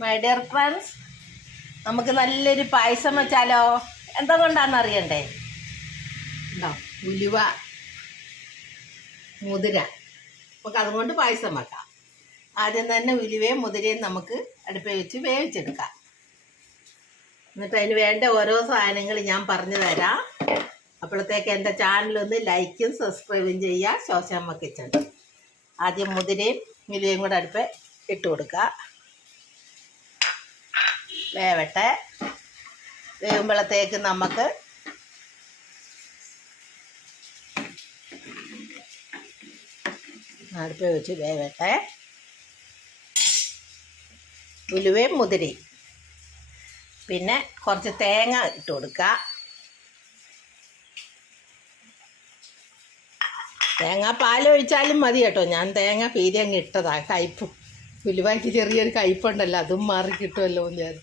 My dear friends നമുക്ക് നല്ലൊരു പായസം വെച്ചാലോ? എന്താ കൊണ്ടാന്ന് അറിയണ്ടേ? ഉണ്ടോ? ഉലുവ മുതിര. നമുക്ക് അതുകൊണ്ട് പായസം വെക്കാം. ആദ്യം തന്നെ ഉലുവയും മുതിരയും നമുക്ക് അടുപ്പിൽ വെച്ച് വേവിച്ചെടുക്കാം. എന്നിട്ട് അതിന് വേണ്ട ഓരോ സാധനങ്ങൾ ഞാൻ പറഞ്ഞു തരാം. അപ്പോഴത്തേക്ക് എന്റെ ചാനലൊന്ന് ലൈക്കും സബ്സ്ക്രൈബും ചെയ്യുക. ശോശാമ്മ കിച്ചൺ ആദ്യം മുതിരയും ഉലുവയും കൂടെ അടുപ്പ് ഇട്ട് കൊടുക്കുക. വേവട്ടെ. വേവുമ്പോഴത്തേക്ക് നമുക്ക് അടുപ്പ് വെച്ച് വേവട്ടെ. ഉലുവയും മുതിരയും പിന്നെ കുറച്ച് തേങ്ങ ഇട്ട് കൊടുക്കുക തേങ്ങ പാൽ ഒഴിച്ചാലും മതി കേട്ടോ. ഞാൻ തേങ്ങ പീരി അങ്ങ് ഇട്ടതാണ് കയ്പ്. ഉലുവായ്ക്ക് ചെറിയൊരു കയ്പുണ്ടല്ലോ അതും മാറി കിട്ടുമല്ലോ എന്ന് ഞാൻ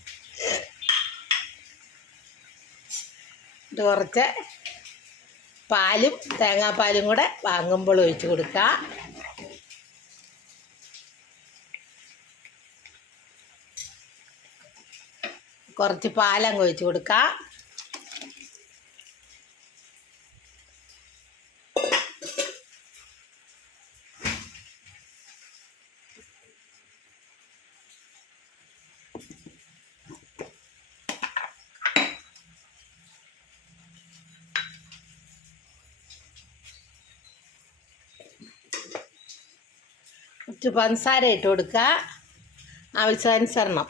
ഇത് കുറച്ച് പാലും തേങ്ങാപ്പാലും കൂടെ വാങ്ങുമ്പോൾ ഒഴിച്ച് കൊടുക്കുക കുറച്ച് പാലങ്ങ് ഒഴിച്ച് കൊടുക്കുക കുറച്ച് പഞ്ചസാര ഇട്ട് കൊടുക്കുക. ആവശ്യാനുസരണം.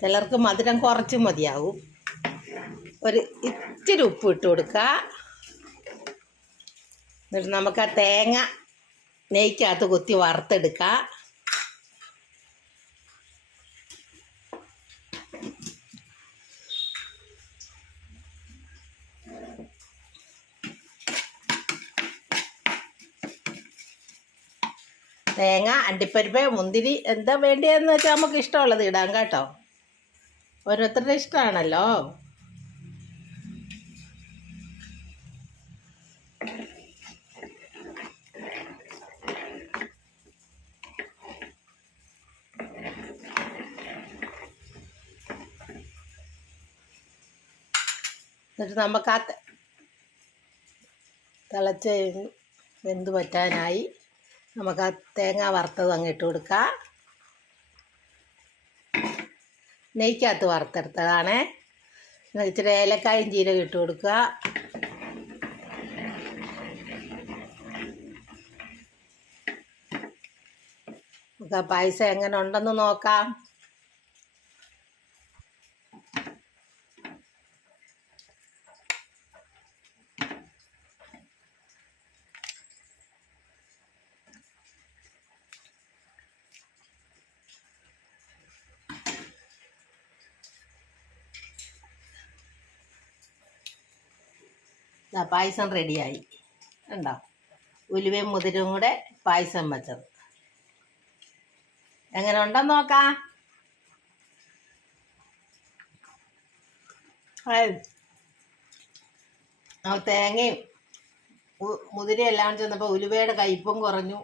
ചിലർക്ക് മധുരം കുറച്ച് മതിയാവും. ഒരു ഇച്ചിരി ഉപ്പ് ഇട്ട് കൊടുക്കുക. എന്നിട്ട് നമുക്ക് ആ തേങ്ങ നെയ്ക്കകത്ത് കുത്തി വറുത്തെടുക്കുക. തേങ്ങ അണ്ടിപ്പരിപ്പ് മുന്തിരി എന്താ വേണ്ടിയെന്ന് വെച്ചാൽ നമുക്ക് ഇഷ്ടമുള്ളത് ഇടാം കേട്ടോ. ഓരോരുത്തരുടെ ഇഷ്ടമാണല്ലോ. എന്നിട്ട് നമുക്ക് ആ തിളച്ച് വെന്ത് പറ്റാനായി നമുക്ക് ആ തേങ്ങ വറുത്തത് അങ്ങ് ഇട്ട് കൊടുക്കാം. നെയ്ക്കകത്ത് വറുത്തെടുത്തതാണേ. ഇച്ചിരി ഏലക്കായും ജീരകം ഇട്ട് കൊടുക്കുക നമുക്ക് ആ പായസം എങ്ങനെ ഉണ്ടെന്ന് നോക്കാം. പായസം റെഡിയായി. ഉണ്ടോ ഉലുവയും മുതിരും കൂടെ പായസം വെച്ചത്. എങ്ങനെ ഉണ്ടെന്ന് നോക്കാം? തേങ്ങയും മുതിരയെല്ലാം മുതിരയും എല്ലാം ചെന്നപ്പോൾ ഉലുവയുടെ കയ്പും കുറഞ്ഞു.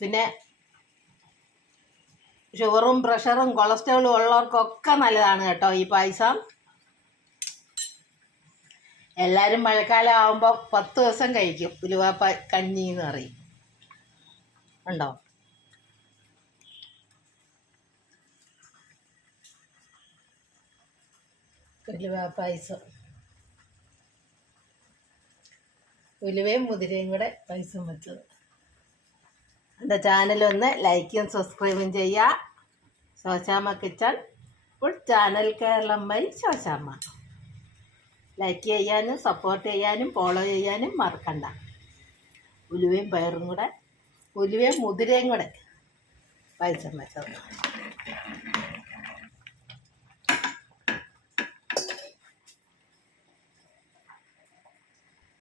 പിന്നെ ഷുഗറും പ്രഷറും കൊളസ്ട്രോളും ഉള്ളവർക്കൊക്കെ നല്ലതാണ് കേട്ടോ ഈ പായസം. എല്ലാവരും മഴക്കാലം ആവുമ്പോൾ പത്ത് ദിവസം കഴിക്കും. ഉലുവാപ്പ കഞ്ഞി എന്ന് പറയും. ഉണ്ടോ? ഉലുവ പായസം. ഉലുവയും മുതിരയും കൂടെ പായസം വെച്ചത്. എന്റെ ചാനലൊന്ന് ലൈക്കും സബ്സ്ക്രൈബും ചെയ്യുക. Shoshamma kitchen. Full channel Keralam Y Shoshamma. Like ചെയ്യാനും സപ്പോർട്ട് ചെയ്യാനും ഫോളോ ചെയ്യാനും മറക്കണ്ട. ഉലുവയും പയറും കൂടെ ഉലുവയും മുതിരയും കൂടെ. പായസം വെച്ചത്